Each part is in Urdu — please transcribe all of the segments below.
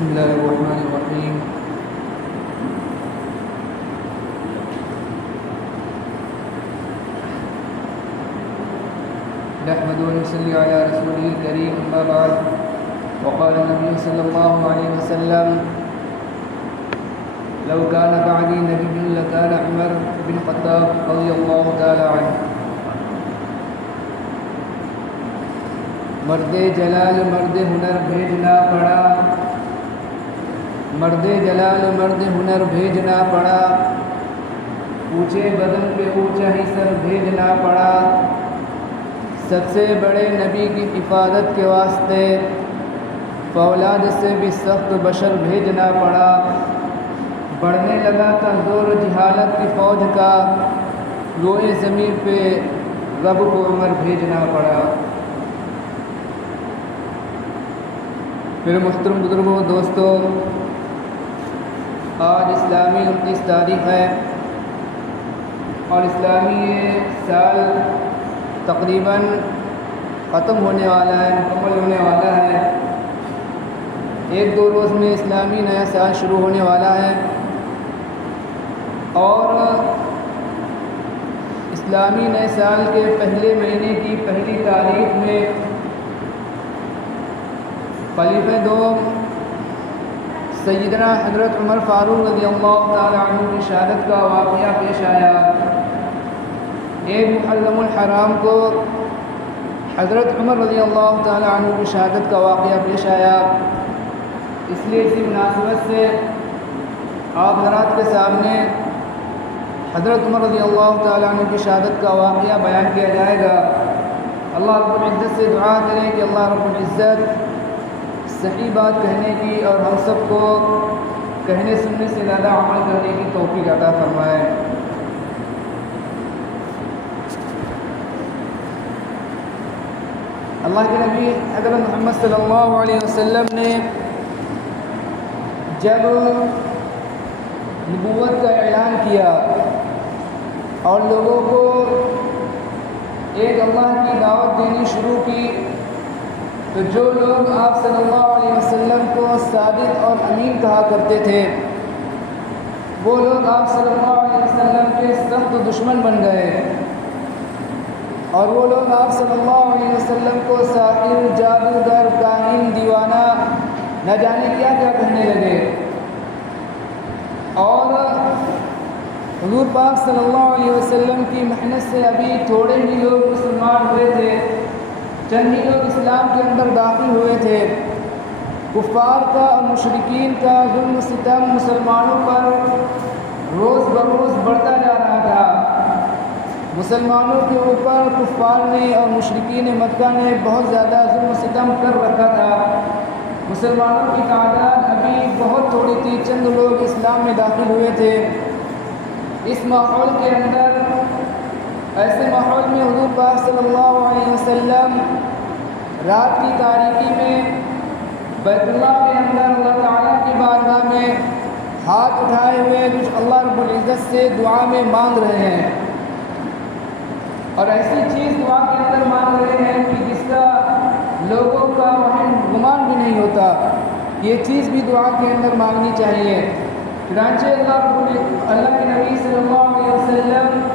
بسم الله الرحمن الرحيم. نحمده ونصلي على رسوله الكريم، أما بعد. وقال النبي صلى الله عليه وسلم: لو كان بعدي نبي لكان عمر بن الخطاب رضي الله تعالى عنه. مرد جلال مرد ہنر بھیجنا پڑا، مرد جلال مرد ہنر بھیجنا پڑا، اونچے بدن پہ اونچا ہی سر بھیجنا پڑا، سب سے بڑے نبی کی حفاظت کے واسطے فولاد سے بھی سخت بشر بھیجنا پڑا، بڑھنے لگا تھا زور جہالت کی فوج کا، روئے زمین پہ رب کو عمر بھیجنا پڑا۔ میرے محترم بزرگوں، دوستوں، آج اسلامی 29 تاریخ ہے اور اسلامی یہ سال تقریباً ختم ہونے والا ہے، مکمل ہونے والا ہے۔ ایک دو روز میں اسلامی نیا سال شروع ہونے والا ہے اور اسلامی نئے سال کے پہلے مہینے کی پہلی تاریخ میں خلیفہ دوم سیدنا حضرت عمر فاروق رضی اللہ تعالی عنہ کی شہادت کا واقعہ پیش آیا۔ ایک محرم الحرام کو حضرت عمر رضی اللہ تعالی عنہ کی شہادت کا واقعہ پیش آیا، اس لیے اسی مناسبت سے آپ حضرات کے سامنے حضرت عمر رضی اللہ تعالی عنہ کی شہادت کا واقعہ بیان کیا جائے گا۔ اللہ رب العزت سے دعا کریں کہ اللہ رب العزت صحیح بات کہنے کی اور ہم سب کو کہنے سننے سے زیادہ عمل کرنے کی توفیق عطا فرمائے۔ اللہ کے نبی حضرت محمد صلی اللہ علیہ وسلم نے جب نبوت کا اعلان کیا اور لوگوں کو ایک اللہ کی دعوت دینی شروع کی، تو جو لوگ آپ صلی اللہ علیہ وسلم کو صادق اور امین کہا کرتے تھے، وہ لوگ آپ صلی اللہ علیہ وسلم کے سخت دشمن بن گئے اور وہ لوگ آپ صلی اللہ علیہ وسلم کو ساحر، جادوگر، کاہن، دیوانہ، نہ جانے کیا کیا کہنے لگے۔ اور حضور پاک صلی اللہ علیہ وسلم کی محنت سے ابھی تھوڑے ہی لوگ مسلمان ہوئے تھے، چند ہی لوگ اسلام کے اندر داخل ہوئے تھے۔ کفار کا اور مشرکین کا ظلم و ستم مسلمانوں پر روز بروز بڑھتا جا رہا تھا۔ مسلمانوں کے اوپر کفار نے اور مشرکین مکہ نے بہت زیادہ ظلم و ستم کر رکھا تھا۔ مسلمانوں کی تعداد ابھی بہت تھوڑی تھی، چند لوگ اسلام میں داخل ہوئے تھے۔ اس ماحول کے اندر، ایسے ماحول میں حضور پاک صلی اللہ علیہ وسلم رات کی تاریکی میں بیت اللہ کے اندر اللہ تعالیٰ کی بارگاہ میں ہاتھ اٹھائے ہوئے کچھ اللہ رب العزت سے دعا میں مانگ رہے ہیں، اور ایسی چیز دعا کے اندر مانگ رہے ہیں کہ جس کا لوگوں کا وہم گمان بھی نہیں ہوتا۔ یہ چیز بھی دعا کے اندر مانگنی چاہیے۔ چنانچہ اللہ کے نبی صلی اللہ علیہ وسلم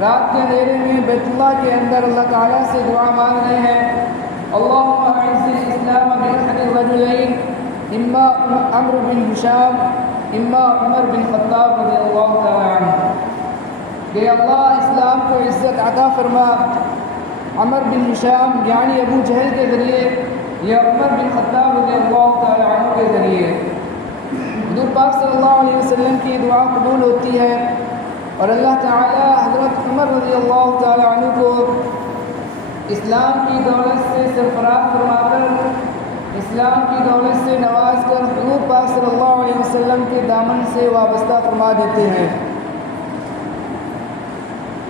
رات کے اندھیرے میں بیت اللہ کے اندر اللہ تعالیٰ سے دعا مانگ رہے ہیں: اللہم اعز الاسلام باحد الرجلین، اما عمرو بن ہشام اما عمر بن الخطاب رضی اللہ تعالی عنہ، کہ اللہ اسلام کو عزت عطا فرما عمر بن ہشام یعنی ابو جہل کے ذریعے یا عمر بن الخطاب رضی اللہ تعالی عنہ کے ذریعے۔ حضور پاک صلی اللہ علیہ وسلم کی دعا قبول ہوتی ہے اور اللہ تعالی حضرت عمر رضی اللہ تعالی عنہ کو اسلام کی دولت سے سرفراز فرما کر، اسلام کی دولت سے نواز کر حضور پاک صلی اللہ علیہ وسلم کے دامن سے وابستہ فرما دیتے ہیں۔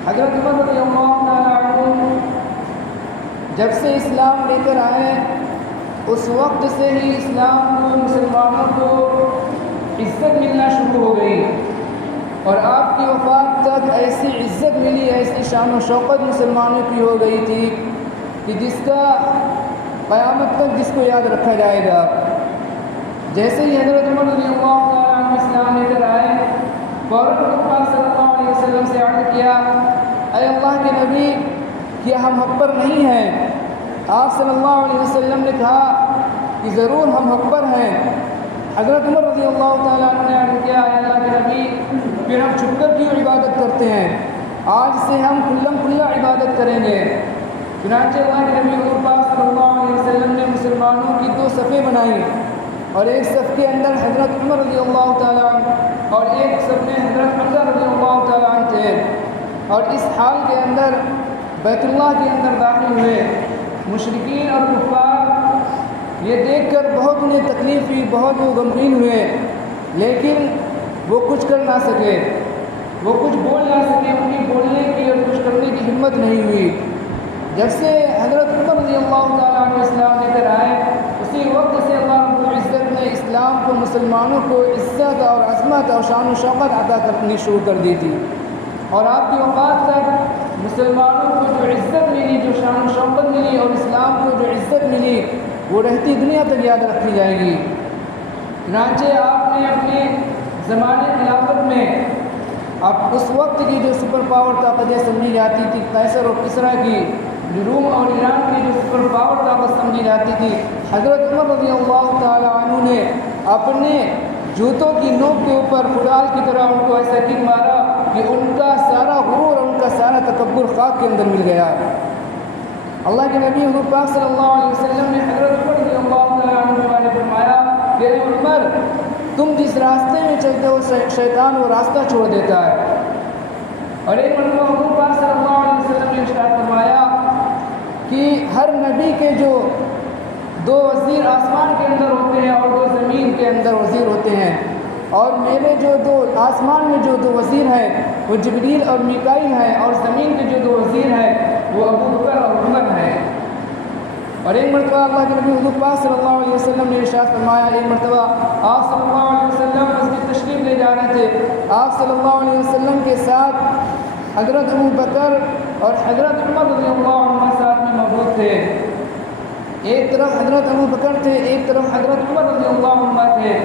حضرت عمر رضی اللہ تعالی عنہ جب سے اسلام لے کر آئے، اس وقت سے ہی اسلام کو، مسلمانوں کو عزت ملنا شروع ہو گئی، اور آپ کی وفات تک ایسی عزت ملی، ایسی شان و شوقت مسلمانوں کی ہو گئی تھی کہ جس کا قیامت تک جس کو یاد رکھا جائے گا۔ جیسے ہی حضرت عمر رضی اللہ تعالیٰ عنہ اسلام لے کر آئے، فوراً حضور پاک صلی اللہ علیہ وسلم سے عرض کیا، اے اللہ کے نبی، کیا ہم حق پر نہیں ہیں؟ آپ صلی اللہ علیہ وسلم نے کہا کہ ضرور ہم حق پر ہیں۔ حضرت عمر رضی اللہ تعالیٰ عنہ نے عرض کیا، اے اللہ کے نبی، پھر ہم چھپ کر کیوں عبادت کرتے ہیں؟ آج سے ہم کھلم کھلا عبادت کریں گے۔ چنانچہ اللہ کے نبی حضور پاک صلی اللہ علیہ وسلم نے مسلمانوں کی 2 صفیں بنائیں، اور ایک صف کے اندر حضرت عمر رضی اللہ تعالیٰ عنہ اور ایک صف میں حضرت حمزہ رضی اللہ تعالیٰ عنہ تھے، اور اس حال کے اندر بیت اللہ کے اندر داخل ہوئے۔ مشرکین اور کفار یہ دیکھ کر بہت انہیں تکلیف ہوئی، بہت وہ غمگین ہوئے، لیکن وہ کچھ کر نہ سکے، وہ کچھ بول نہ سکے، ان کی بولنے کی اور کچھ کرنے کی ہمت نہیں ہوئی۔ جب سے حضرت عمر رضی اللہ تعالیٰ عنہ اسلام لے کر آئے، اسی وقت سے اللہ رب العزت نے اسلام کو، مسلمانوں کو عزت اور عظمت اور شان و شوکت عطا کرنی شروع کر دی تھی، اور آپ کی وفات تک مسلمانوں کو جو عزت ملی، جو شان و شوکت ملی، اور اسلام کو جو عزت ملی، وہ رہتی دنیا تک یاد رکھی جائے گی۔ چنانچہ آپ نے اپنے زمانے خلافت میں اب اس وقت کی جو سپر پاور طاقتیں سمجھی جاتی تھی، قیصر اور کسریٰ کی، جو روم اور ایران کی جو سپر پاور طاقت سمجھی جاتی تھی، حضرت عمر رضی اللہ تعالیٰ عنہ نے اپنے جوتوں کی نوک کے اوپر فڑال کی طرح ان کو ایسا کک مارا کہ ان کا سارا غرور اور ان کا سارا تکبر خاک کے اندر مل گیا۔ اللہ کے نبی حضور پاک صلی اللہ علیہ وسلم نے حضرت عمر رضی اللہ تعالیٰ عنہ کے بارے میں فرمایا کہ اے عمر، تم جس راستے میں چلتے ہو شیطان وہ راستہ چھوڑ دیتا ہے۔ اور ایک مرتبہ حضور پاک صلی اللہ علیہ وسلم نے ارشاد فرمایا کہ ہر نبی کے جو 2 وزیر آسمان کے اندر ہوتے ہیں اور 2 زمین کے اندر وزیر ہوتے ہیں، اور میرے جو 2 آسمان میں جو 2 وزیر ہیں وہ جبریل اور میکائیل ہیں، اور زمین کے جو 2 وزیر ہیں وہ ابو بکر اور عمر ہیں۔ اور ایک مرتبہ اللہ کے نبی حضور پاک صلی اللہ علیہ وسلم نے ارشاد فرمایا، ایک مرتبہ آپ صلی اللہ علیہ وسلم مسجد تشریف لے جا رہے تھے، آپ صلی اللہ علیہ وسلم کے ساتھ حضرت ابو بکر اور حضرت عمر رضی اللہ عنہ ساتھ میں موجود تھے۔ ایک طرف حضرت ابو بکر تھے، ایک طرف حضرت عمر رضی اللہ عنہ تھے۔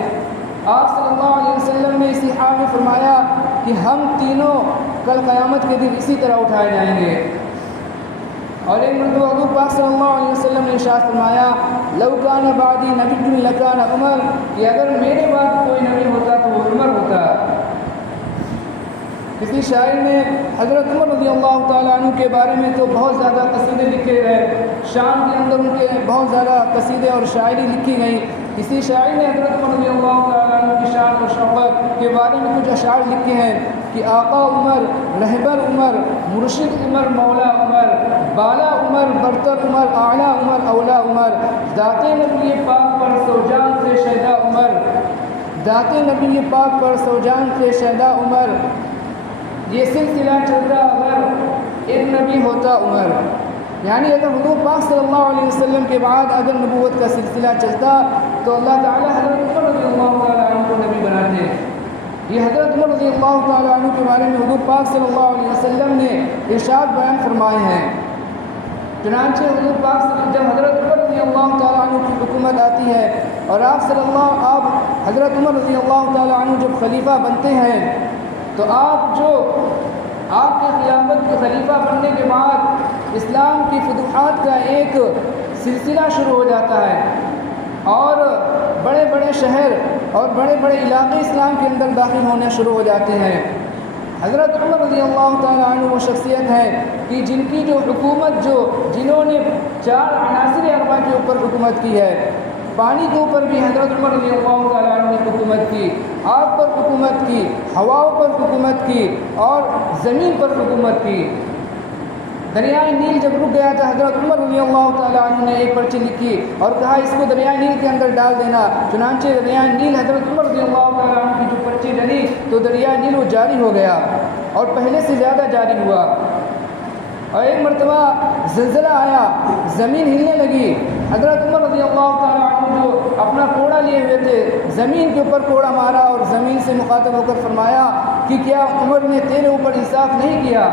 آپ صلی اللہ علیہ وسلم نے اسی حال میں فرمایا کہ ہم تینوں کل قیامت کے دن اسی طرح اٹھائے جائیں گے۔ اور ایک مرتبہ حضور پاک صلی اللہ علیہ وسلم نے ارشاد فرمایا، لو کان بعدی نبی لکان عمر، کہ اگر میرے بعد کوئی نبی ہوتا تو وہ عمر ہوتا۔ کسی شاعر نے حضرت عمر رضی اللہ تعالیٰ عنہ کے بارے میں تو بہت زیادہ قصیدے لکھے گئے، شام کے اندر ان کے بہت زیادہ قصیدے اور شاعری لکھی گئی۔ کسی شاعر نے حضرت عمر رضی اللہ تعالیٰ عنہ کی شان اور شوکت کے بارے میں کچھ اشعار لکھے ہیں کہ آقا عمر، رہبر عمر، مرشد عمر، مولا عمر، بالا عمر، برتر عمر، اعلیٰ عمر، اولا عمر، ذات نبی پاک پر سوجان سے شیدا عمر، ذات نبی پاک پر سوجان سے شیدا عمر، یہ سلسلہ چلتا اگر ایک نبی ہوتا عمر۔ یعنی اگر حضور پاک صلی اللہ علیہ وسلم کے بعد اگر نبوت کا سلسلہ چلتا تو اللہ تعالیٰ حضرت عمر رضی اللہ تعالیٰ عنہ کو نبی بناتے۔ یہ حضرت عمر رضی اللہ تعالیٰ عنہ کے بارے میں حضور پاک صلی اللہ علیہ وسلم نے ارشاد بیان فرمائے ہیں۔ چنانچہ حضور پاک جب حضرت عمر رضی اللہ تعالیٰ عنہ کی حکومت آتی ہے اور آپ حضرت عمر رضی اللہ تعالیٰ عنہ جب خلیفہ بنتے ہیں تو آپ کے خلافت کے خلیفہ بننے کے بعد اسلام کی فتوحات کا ایک سلسلہ شروع ہو جاتا ہے، اور بڑے بڑے شہر اور بڑے بڑے علاقے اسلام کے اندر داخل ہونے شروع ہو جاتے ہیں۔ حضرت عمر رضی اللہ تعالیٰ عنہ وہ شخصیت ہے کہ جن کی جو حکومت جنہوں نے 4 عناصر اربع کے اوپر حکومت کی ہے۔ پانی کے اوپر بھی حضرت عمر رضی اللہ تعالیٰ عنہ نے حکومت کی، آگ پر حکومت کی، ہواؤں پر حکومت کی، اور زمین پر حکومت کی۔ دریائے نیل جب رک گیا تھا، حضرت عمر رضی اللہ تعالیٰ عنہ نے ایک پرچی لکھی اور کہا اس کو دریائے نیل کے اندر ڈال دینا۔ چنانچہ دریائے نیل حضرت عمر رضی اللہ تعالیٰ عنہ کی جو پرچی ڈلی تو دریائے نیل وہ جاری ہو گیا اور پہلے سے زیادہ جاری ہوا۔ اور ایک مرتبہ زلزلہ آیا، زمین ہلنے لگی۔ حضرت عمر رضی اللہ تعالیٰ عنہ جو اپنا کوڑا لیے ہوئے تھے، زمین کے اوپر کوڑا مارا اور زمین سے مخاطب ہو کر فرمایا کہ کیا عمر نے تیرے اوپر انصاف نہیں کیا؟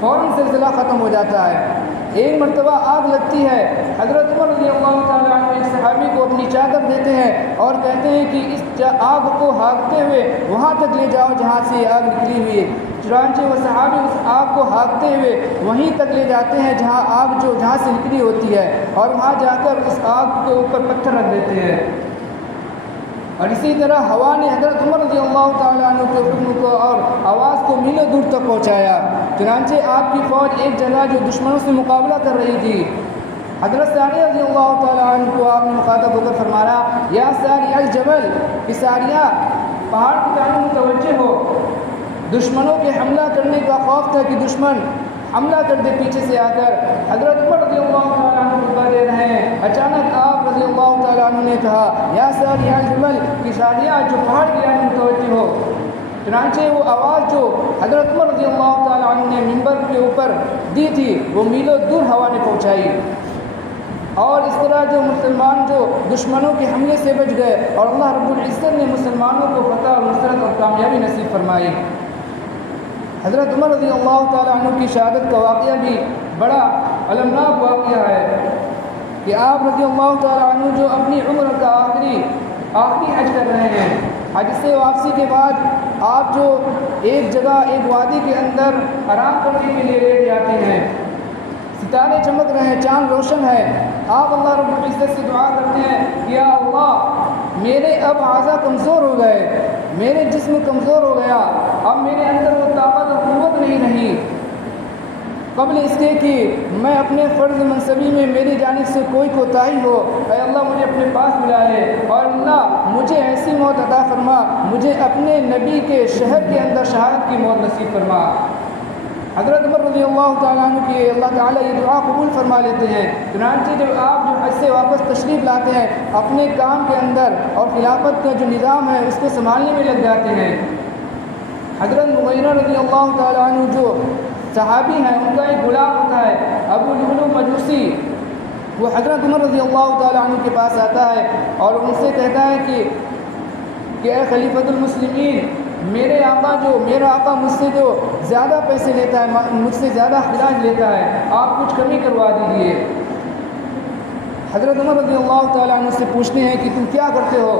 فوراً زلزلہ ختم ہو جاتا ہے۔ ایک مرتبہ آگ لگتی ہے، حضرت عمر رضی اللہ تعالیٰ عنہ ایک صحابی کو اپنی چادر دیتے ہیں اور کہتے ہیں کہ اس آگ کو ہانکتے ہوئے وہاں تک لے جاؤ جہاں سے یہ آگ نکلی ہوئی ہے۔ چنانچہ وہ صحابی اس آگ کو ہانکتے ہوئے وہیں تک لے جاتے ہیں جہاں سے نکلی ہوتی ہے، اور وہاں جا کر اس آگ کے اوپر پتھر رکھ دیتے ہیں۔ اور اسی طرح ہوا نے حضرت عمر رضی اللہ تعالیٰ عنہ کے حکم کو اور آواز کو میلوں دور تک پہنچایا۔ چنانچہ آپ کی فوج ایک جگہ جو دشمنوں سے مقابلہ کر رہی تھی، حضرت ساریہ رضی اللہ تعالیٰ عنہ کو آپ نے مخاطب ہو کر فرمایا، یا ساریہ الجبل، کہ ساریہ پہاڑ کی طرف متوجہ ہو، دشمنوں کے حملہ کرنے کا خوف تھا کہ دشمن حملہ کر دے پیچھے سے آ کر۔ حضرت عمر رضی اللہ تعالیٰ عنہ خطبہ دے رہے ہیں، اچانک آپ رضی اللہ تعالیٰ عنہ نے کہا، یا ساریہ الجبل، کہ ساریہ جو پہاڑ کی طرف متوجہ ہو۔ چنانچہ وہ آواز جو حضرت عمر رضی اللہ تعالیٰ عنہ نے منبر کے اوپر دی تھی وہ میلوں دور ہوا نے پہنچائی، اور اس طرح جو مسلمان جو دشمنوں کے حملے سے بچ گئے، اور اللہ رب العزت نے مسلمانوں کو فتح اور نصرت اور کامیابی نصیب فرمائی۔ حضرت عمر رضی اللہ تعالیٰ عنہ کی شہادت کا واقعہ بھی بڑا المناک واقعہ ہے کہ آپ رضی اللہ تعالیٰ عنہ جو اپنی عمر کا آخری حج کر رہے ہیں، حج سے واپسی کے بعد آپ جو ایک جگہ ایک وادی کے اندر آرام کرنے کے لیے لیٹ جاتے ہیں، ستارے چمک رہے ہیں، چاند روشن ہے، آپ اللہ رب العزت سے دعا کرتے ہیں، یا اللہ میرے اب اعضاء کمزور ہو گئے، میرے جسم کمزور ہو گیا، اب میرے اندر وہ طاقت اور قوت نہیں رہی قبل اس کے کہ میں اپنے فرض منصبی میں میری جانب سے کوئی کوتاہی ہو، اے اللہ مجھے اپنے پاس بلا لے، اور اللہ مجھے ایسی موت عطا فرما، مجھے اپنے نبی کے شہر کے اندر شہادت کی موت نصیب فرما۔ حضرت عمر رضی اللہ تعالیٰ عنہ کی اللہ تعالیٰ یہ دعا قبول فرما لیتے ہیں۔ چنانچہ جب آپ جو حج سے واپس تشریف لاتے ہیں، اپنے کام کے اندر اور خلافت کا جو نظام ہے اس کو سنبھالنے میں لگ جاتے ہیں۔ حضرت مغیرہ رضی اللہ تعالیٰ عنہ جو صحابی ہیں، ان کا ایک غلام ہوتا ہے ابو لؤلؤ مجوسی، وہ حضرت عمر رضی اللہ تعالیٰ عنہ کے پاس آتا ہے اور ان سے کہتا ہے کہ اے خلیفۃ المسلمین، میرا آقا مجھ سے جو زیادہ پیسے لیتا ہے، مجھ سے زیادہ خراج لیتا ہے، آپ کچھ کمی کروا دیجیے۔ حضرت عمر رضی اللہ تعالیٰ عنہ سے پوچھتے ہیں کہ تم کیا کرتے ہو؟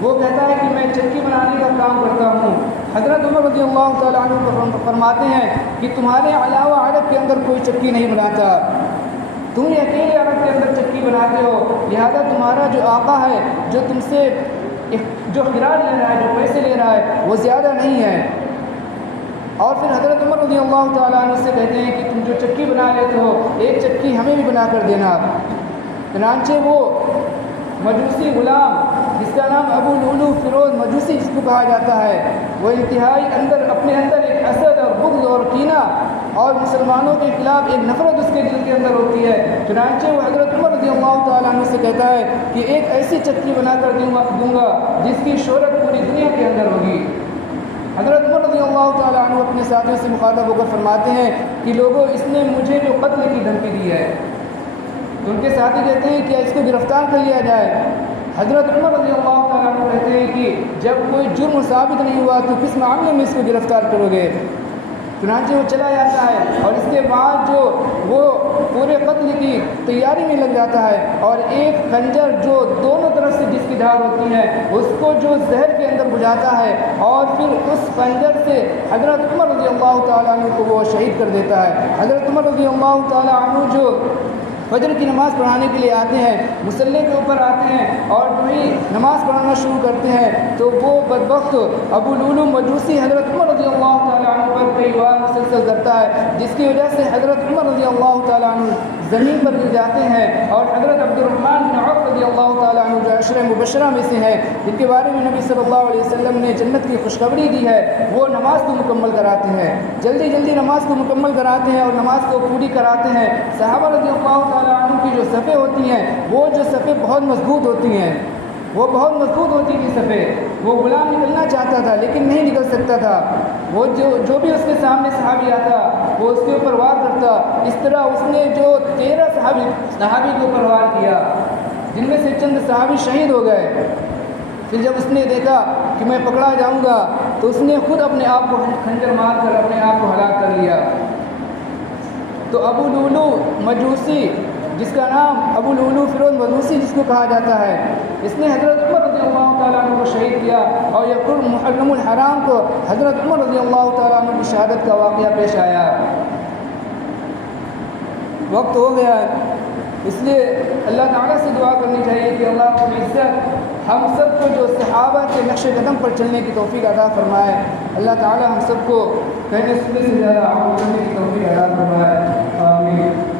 وہ کہتا ہے کہ میں چکی بنانے کا کام کرتا ہوں۔ حضرت عمر رضی اللہ تعالیٰ عنہ فرماتے ہیں کہ تمہارے علاوہ عرب کے اندر کوئی چکی نہیں بناتا، تم ہی اکیلے عرب کے اندر چکی بناتے ہو، لہذا تمہارا جو آقا ہے جو تم سے جو خراج لے رہا ہے، جو پیسے لے رہا ہے، وہ زیادہ نہیں ہے۔ اور پھر حضرت عمر رضی اللہ تعالیٰ عنہ سے کہتے ہیں کہ تم جو چکی بنا لیتے ہو، ایک چکی ہمیں بھی بنا کر دینا۔ چنانچہ وہ مجوسی غلام جس کا نام ابو لؤلؤ فیروز مجوسی جس کو کہا جاتا ہے، وہ انتہائی اپنے اندر ایک حسد اور بغض اور کینہ اور مسلمانوں کے خلاف ایک نفرت اس کے دل کے اندر ہوتی ہے۔ چنانچہ وہ حضرت عمر رضی اللہ تعالیٰ عنہ سے کہتا ہے کہ ایک ایسی چکی بنا کر دوں گا جس کی شہرت پوری دنیا کے اندر ہوگی۔ حضرت عمر رضی اللہ تعالیٰ عنہ اپنے ساتھیوں سے مخاطب ہو کر فرماتے ہیں کہ لوگوں، اس نے مجھے جو قتل کی دھمکی دی ہے، تو ان کے ساتھی کہتے ہیں کہ اس کو گرفتار کر لیا جائے۔ حضرت عمر رضی اللہ تعالیٰ عنہ کہتے ہیں کہ جب کوئی جرم ثابت نہیں ہوا تو کس معاملے میں اس کو گرفتار کرو گے؟ چنانچہ وہ چلا جاتا ہے اور اس کے بعد جو وہ پورے قتل کی تیاری میں لگ جاتا ہے، اور ایک خنجر جو دونوں طرف سے جس کی دھار ہوتی ہے اس کو جو زہر کے اندر بجھاتا ہے، اور پھر اس خنجر سے حضرت عمر رضی اللہ تعالیٰ عنہ کو وہ شہید کر دیتا ہے۔ حضرت عمر رضی اللہ تعالیٰ عنہ جو فجر کی نماز پڑھانے کے لیے آتے ہیں، مصلی کے اوپر آتے ہیں اور جو ہی نماز پڑھانا شروع کرتے ہیں تو وہ بدبخت ابو لؤلؤ مجوسی حضرت عمر رضی اللہ تعالیٰ عنہ پر کئی بار مسلسل کرتا ہے، جس کی وجہ سے حضرت عمر رضی اللہ تعالیٰ عنہ زمین پر گر جاتے ہیں، اور حضرت عبد الرحمن بن عوف رضی اللہ تعالیٰ عنہ جو عشرہ مبشرہ میں سے ہیں، جن کے بارے میں نبی صلی اللہ علیہ وسلم نے جنت کی خوشخبری دی ہے، وہ نماز کو مکمل کراتے ہیں، جلدی جلدی نماز کو مکمل کراتے ہیں اور نماز کو پوری کراتے ہیں۔ صحابہ رضی اللہ تعالیٰ عنہ کی جو صفیں ہوتی ہیں، وہ جو صفیں بہت مضبوط ہوتی ہیں، وہ بہت مضبوط ہوتی تھی صفیں، وہ غلام نکلنا چاہتا تھا لیکن نہیں نکل سکتا تھا، وہ جو بھی اس کے سامنے صحابی آتا وہ اس کے اوپر وار کرتا۔ اس طرح اس نے جو 13 صحابی کے اوپر وار کیا، جن میں سے چند صحابی شہید ہو گئے۔ پھر جب اس نے دیکھا کہ میں پکڑا جاؤں گا تو اس نے خود اپنے آپ کو خنجر مار کر اپنے آپ کو ہلاک کر لیا۔ تو ابو لؤلؤ مجوسی جس کا نام ابو لولو فیروز مدوسی جس کو کہا جاتا ہے، اس نے حضرت عمر رضی اللہ تعالیٰ عنہ کو شہید کیا، اور یہ قرب محرم الحرام کو حضرت عمر رضی اللہ تعالیٰ عنہ کی شہادت کا واقعہ پیش آیا۔ وقت ہو گیا ہے، اس لیے اللہ تعالیٰ سے دعا کرنی چاہیے کہ اللہ رب العزت ہم سب کو جو صحابہ کے نقش قدم پر چلنے کی توفیق عطا فرمائے، اللہ تعالیٰ ہم سب کو کہنے سننے سے زیادہ عمل کرنے کی توفیق عطا فرمائے۔ آمین۔